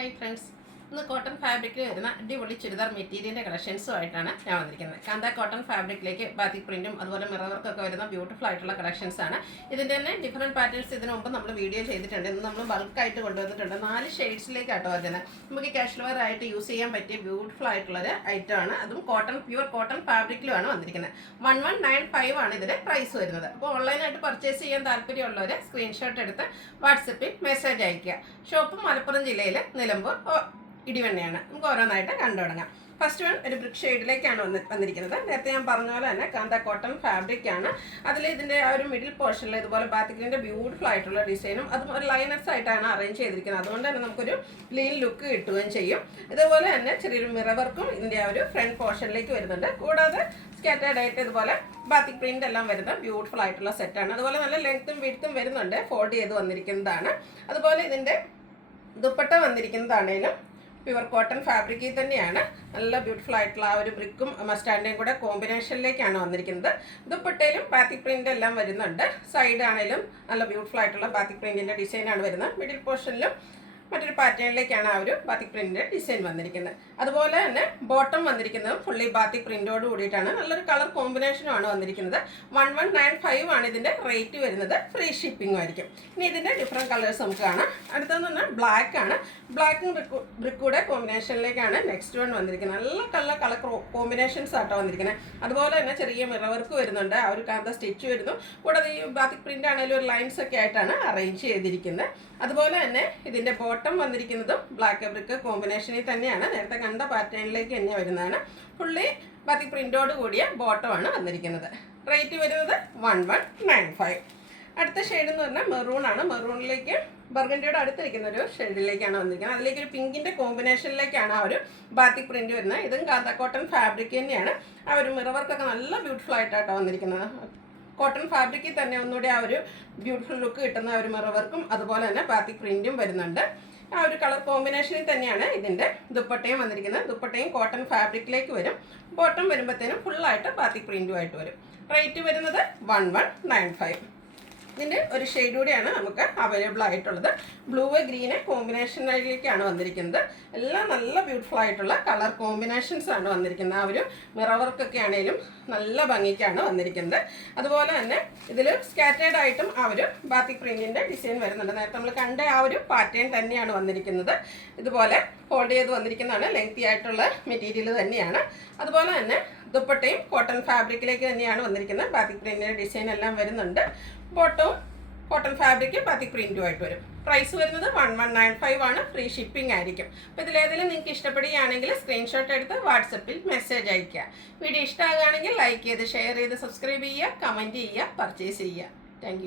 Hi friends, ഇന്ന് cotton ഫാബ്രിക്കിൽ വരുന്ന അടിപൊളി ചുരിദാർ മെറ്റീരിയലിൻ്റെ കളക്ഷൻസുമായിട്ടാണ് ഞാൻ വന്നിരിക്കുന്നത്. കാന്ത കോട്ടൺ ഫാബ്രിക്കിലേക്ക് ബാത്തിക് പ്രിൻറ്റും അതുപോലെ മിറർ വർക്കൊക്കെ വരുന്ന ബ്യൂട്ടിഫുൾ ആയിട്ടുള്ള കളക്ഷൻസാണ്. ഇതിൻ്റെ തന്നെ ഡിഫറെൻറ്റ് പാറ്റേൺസ് ഇതിനു മുമ്പ് നമ്മൾ വീഡിയോ ചെയ്തിട്ടുണ്ട്. ഇന്ന് നമ്മൾ ബൾക്കായിട്ട് കൊണ്ടുവന്നിട്ടുണ്ട്. 4 ഷെയ്ഡ്സിലേക്കാട്ടോ വരുന്നത്. നമുക്ക് കാഷ്വൽ വെയർ ആയിട്ട് യൂസ് ചെയ്യാൻ പറ്റിയ ബ്യൂട്ടിഫുൾ ആയിട്ടുള്ളൊരു ഐറ്റമാണ്. അതും പ്യുവർ കോട്ടൺ ഫാബ്രിക്കിലുമാണ് വന്നിരിക്കുന്നത്. 1195 ആണ് ഇതിൻ്റെ പ്രൈസ് വരുന്നത്. അപ്പോൾ ഓൺലൈനായിട്ട് പർച്ചേസ് ചെയ്യാൻ താല്പര്യമുള്ളവർ സ്ക്രീൻഷോട്ട് എടുത്ത് വാട്സപ്പിൽ മെസ്സേജ് അയയ്ക്കുക. ഷോപ്പ് മലപ്പുറം ജില്ലയിൽ നിലമ്പൂർ ഇടിവണ്ണയാണ്. നമുക്ക് ഓരോന്നായിട്ട് കണ്ടു തുടങ്ങാം. ഫസ്റ്റ് വൺ ഒരു ബ്രിക്ക് ഷെയ്ഡിലേക്കാണ് വന്നിരിക്കുന്നത്. നേരത്തെ ഞാൻ പറഞ്ഞ പോലെ തന്നെ കാന്ത കോട്ടൺ ഫാബ്രിക് ആണ്. അതിൽ ഇതിൻ്റെ ആ ഒരു മിഡിൽ പോർഷനിൽ ഇതുപോലെ ബാത്തിക്കിൻ്റെ ബ്യൂട്ടിഫുൾ ആയിട്ടുള്ള ഡിസൈനും അതും ഒരു ലൈനസ് ആയിട്ടാണ് അറേഞ്ച് ചെയ്തിരിക്കുന്നത്. അതുകൊണ്ട് തന്നെ നമുക്കൊരു ലീൻ ലുക്ക് കിട്ടുകയും ചെയ്യും. ഇതുപോലെ തന്നെ ചെറിയൊരു മിറർ വർക്കും ഇതിൻ്റെ ആ ഒരു ഫ്രണ്ട് പോർഷനിലേക്ക് വരുന്നുണ്ട്. കൂടാതെ സ്കാറ്റേർഡ് ആയിട്ട് ഇതുപോലെ ബാത്തിക് പ്രിന്റ് എല്ലാം വരുന്ന ബ്യൂട്ടിഫുൾ ആയിട്ടുള്ള സെറ്റാണ്. അതുപോലെ നല്ല ലെങ്ത്തും വിഡ്ത്തും വരുന്നുണ്ട്. ഫോൾഡ് ചെയ്ത് വന്നിരിക്കുന്നതാണ്. അതുപോലെ ഇതിൻ്റെ ദുപ്പട്ട വന്നിരിക്കുന്നതാണേലും പ്യുവർ കോട്ടൺ ഫാബ്രിക്കിൽ തന്നെയാണ്. നല്ല ബ്യൂട്ടിഫുൾ ആയിട്ടുള്ള ആ ഒരു ബ്രിക്കും മസ്റ്റാൻഡേയും കൂടെ കോമ്പിനേഷനിലേക്കാണ് വന്നിരിക്കുന്നത്. ദുപ്പട്ടയിലും ബാത്തിക് പ്രിന്റ് എല്ലാം വരുന്നുണ്ട്. സൈഡ് ആണെങ്കിലും നല്ല ബ്യൂട്ടിഫുൾ ആയിട്ടുള്ള ബാത്തിക് പ്രിന്റിന്റെ ഡിസൈനാണ് വരുന്നത്. മിഡിൽ പോർഷനിലും മറ്റൊരു പാറ്റേണിലേക്കാണ് ആ ഒരു ബാത്തിക് പ്രിന്റിന്റെ ഡിസൈൻ വന്നിരിക്കുന്നത്. അതുപോലെ തന്നെ ബോട്ടം വന്നിരിക്കുന്നത് ഫുള്ളി ബാത്തിക് പ്രിന്റോട് കൂടിയിട്ടാണ്. നല്ലൊരു കളർ കോമ്പിനേഷനുമാണ് വന്നിരിക്കുന്നത്. 1195 ആണ് ഇതിന്റെ റേറ്റ് വരുന്നത്. ഫ്രീ ഷിപ്പിംഗും ആയിരിക്കും. ഇനി ഇതിന്റെ ഡിഫറെന്റ് കളേഴ്സ് നമുക്ക് കാണാം. അടുത്തതെന്ന് പറഞ്ഞാൽ ബ്ലാക്ക് ആണ്. ബ്ലാക്കും ബ്രിക്കൂടെ കോമ്പിനേഷനിലേക്കാണ് നെക്സ്റ്റ് വൺ വന്നിരിക്കുന്നത്. നല്ല കളർ കോമ്പിനേഷൻസ് ആട്ടോ വന്നിരിക്കുന്നത്. അതുപോലെ തന്നെ ചെറിയ മിറർ വർക്ക് വരുന്നുണ്ട്. ആ ഒരു കാന്ത സ്റ്റിച്ച് വരുന്നു. കൂടാതെ ഈ ബാത്തിക് പ്രിന്റ് ആണെങ്കിലും ഒരു ലൈൻസ് ഒക്കെ ആയിട്ടാണ് അറേഞ്ച് ചെയ്തിരിക്കുന്നത്. അതുപോലെ തന്നെ ഇതിന്റെ ബോട്ടം വന്നിരിക്കുന്നതും ബ്ലാക്ക് ബ്രിക്ക് കോമ്പിനേഷനിൽ തന്നെയാണ്. നേരത്തെ കണ്ട പാറ്റേണിലേക്ക് തന്നെ വരുന്നതാണ്. ഫുള്ളി ബാത്തിക് പ്രിന്റോട് കൂടിയ ബോട്ടമാണ് വന്നിരിക്കുന്നത്. റേറ്റ് വരുന്നത് 1195. അടുത്ത ഷെയ്ഡ് എന്ന് പറഞ്ഞാൽ മെറൂൺ ആണ്. മെറൂണിലേക്ക് ബർഗൻഡിയോട് അടുത്തിരിക്കുന്ന ഒരു ഷെയ്ഡിലേക്കാണ് വന്നിരിക്കുന്നത്. അതിലേക്ക് ഒരു പിങ്കിന്റെ കോമ്പിനേഷനിലേക്കാണ് ആ ഒരു ബാത്തിക് പ്രിന്റ് വരുന്നത്. ഇതും കാന്ത കോട്ടൺ ഫാബ്രിക് തന്നെയാണ്. ആ ഒരു മിറർ വർക്കൊക്കെ നല്ല ബ്യൂട്ടിഫുൾ ആയിട്ടാണ് വന്നിരിക്കുന്നത്. കോട്ടൺ ഫാബ്രിക്കിൽ തന്നെ ഒന്നുകൂടി ആ ഒരു ബ്യൂട്ടിഫുൾ ലുക്ക് കിട്ടുന്ന ഒരു മിറർ വർക്കും അതുപോലെ തന്നെ ബാത്തിക് പ്രിന്റും വരുന്നുണ്ട്. ആ ഒരു കളർ കോമ്പിനേഷനിൽ തന്നെയാണ് ഇതിൻ്റെ ദുപ്പട്ടയും വന്നിരിക്കുന്നത്. ദുപ്പട്ടയും കോട്ടൺ ഫാബ്രിക്കിലേക്ക് വരും. ബോട്ടം വരുമ്പോഴത്തേനും ഫുള്ളായിട്ട് ബാത്തിക് പ്രിന്റുമായിട്ട് വരും. റേറ്റ് വരുന്നത് 1195. ഇതിൻ്റെ ഒരു ഷെയ്ഡ് കൂടിയാണ് നമുക്ക് അവൈലബിൾ ആയിട്ടുള്ളത്. ബ്ലൂ ഗ്രീന് കോമ്പിനേഷനിലേക്കാണ് വന്നിരിക്കുന്നത്. എല്ലാം നല്ല ബ്യൂട്ടിഫുൾ ആയിട്ടുള്ള കളർ കോമ്പിനേഷൻസ് ആണ് വന്നിരിക്കുന്നത്. ആ ഒരു മിറർ വർക്കൊക്കെ ആണെങ്കിലും നല്ല ഭംഗിക്കാണ് വന്നിരിക്കുന്നത്. അതുപോലെ തന്നെ ഇതിൽ സ്കാറ്റേർഡ് ആയിട്ടും ആ ഒരു ബാത്തിക് പ്രിന്റിൻ്റെ ഡിസൈൻ വരുന്നുണ്ട്. നേരത്തെ നമ്മൾ കണ്ട ആ ഒരു പാറ്റേൺ തന്നെയാണ് വന്നിരിക്കുന്നത്. ഇതുപോലെ ഫോൾഡ് ചെയ്ത് വന്നിരിക്കുന്നതാണ്. ലെങ്തി ആയിട്ടുള്ള മെറ്റീരിയൽ തന്നെയാണ്. അതുപോലെ തന്നെ ദുപ്പട്ടയും കോട്ടൺ ഫാബ്രിക്കിലേക്ക് തന്നെയാണ് വന്നിരിക്കുന്നത്. ബാത്തിക് പ്രിന്റിൻ്റെ ഡിസൈൻ എല്ലാം വരുന്നുണ്ട്. ബോട്ടവും കോട്ടൺ ഫാബ്രിക് ബാത്തിക് പ്രിന്റുമായിട്ട് വരും. പ്രൈസ് വരുന്നത് 1195 ആണ്. ഫ്രീ ഷിപ്പിംഗ് ആയിരിക്കും. അപ്പോൾ ഇതിലേതെങ്കിലും നിങ്ങൾക്ക് ഇഷ്ടപ്പെടുകയാണെങ്കിൽ സ്ക്രീൻഷോട്ട് എടുത്ത് വാട്സപ്പിൽ മെസ്സേജ് അയയ്ക്കുക. വീഡിയോ ഇഷ്ടമാകുകയാണെങ്കിൽ ലൈക്ക് ചെയ്ത് ഷെയർ ചെയ്ത് സബ്സ്ക്രൈബ് ചെയ്യുക, കമൻറ്റ് ചെയ്യുക, പർച്ചേസ് ചെയ്യുക. താങ്ക്